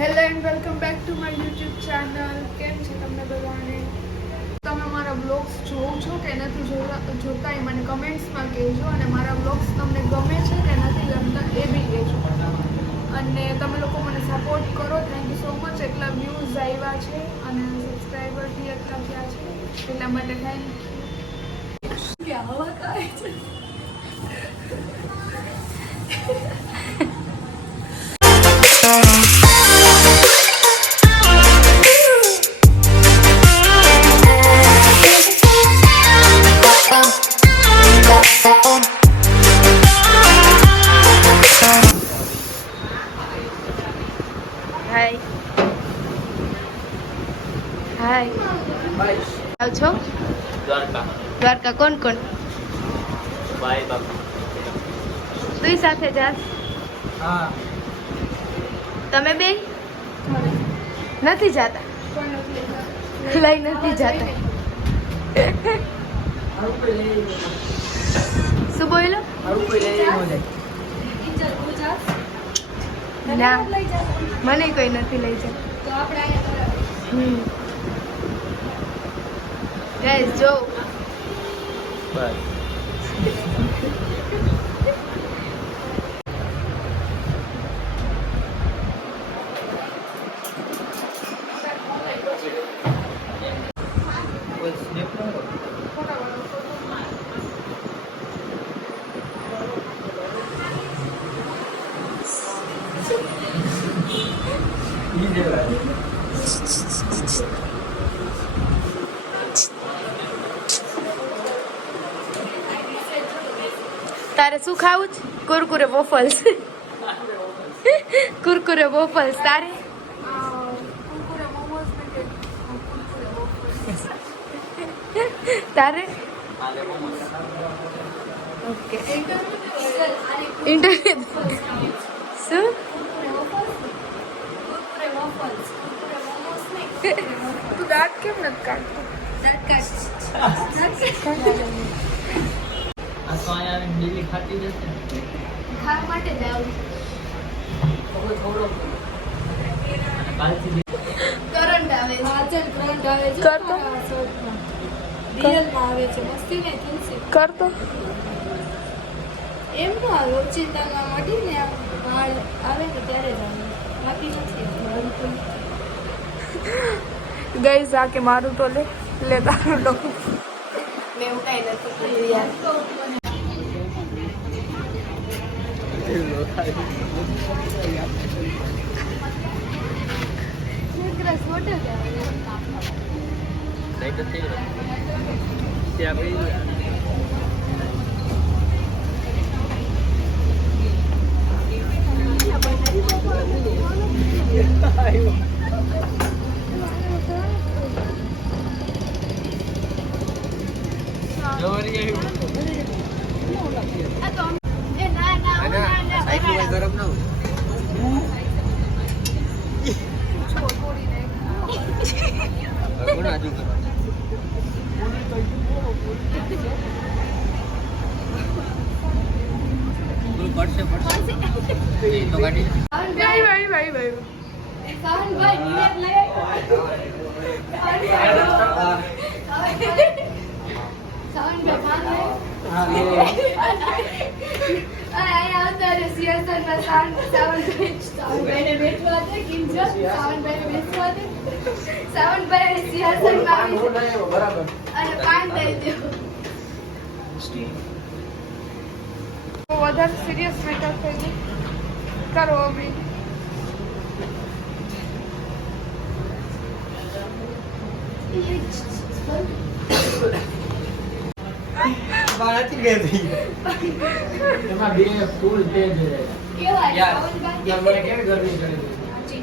Hello and welcome back to my YouTube channel. કેમ છે તમને બધાને? તમે મારા બ્લોગ્સ જોવો છો કે નથી જોતા એ મને કમેન્ટ્સમાં કહેજો, અને મારા બ્લોગ્સ તમને ગમે છે કે નથી ગમતા એ બી કહેજો. અને તમે લોકો મને સપોર્ટ કરો, થેન્ક યુ સો મચ. એટલા વ્યૂઝ આવ્યા છે અને સબસ્ક્રાઈબર બી એટલા થયા છે, એટલા માટે થેન્ક યુ. હવા કાય છે હાય આવ છો દ્વારકા? કોણ કોણ? બાય બાપુ. તું સાથે જાસ? હા. તમે બે નથી જાતા? લઈ નથી જાતા? શું બોલો? ના, મને કોઈ નથી લઈ જતા. ગાઈસ જો બસ. તારે શું ખાવું છે? કુરકુરે વોફલ્સ. કુરકુરે વોફલ્સ. તારે? તારે? ઓકે. ઇન્ટરવ્યુ શું? તું દાંત કેમ નથી કાઢતો? આ તો અહીંયા ડેલી ખાતી જશે ને. ખાવા માટે જ આવું. થોડો કાલથી કરંટ આવે છે. હાજર કરંટ આવે છે. કરતો? રિયલમાં આવે છે. મસ્તી નહીં તુલસી. કરતો એમ નો આવે. ઓચિંતામાં મટીને આમ વાળ આવે ને ત્યારે જ આવે. બાકી નથી આવતું. ગઈ જા કે મારું તો લે તારું લો. મેં એવું કઈ નથી કીધું યાર. લાઈટ હતી ત્યાં ભાઈ ગરમ ના હોય આજુ પડશે તો ગાડી ભાઈ વધારે સિરિયસ મેટર થઈ ગઈ. કરો અભી. એમાં બે ફૂલ છે યાર મને કેવી ગરમી કરે છે.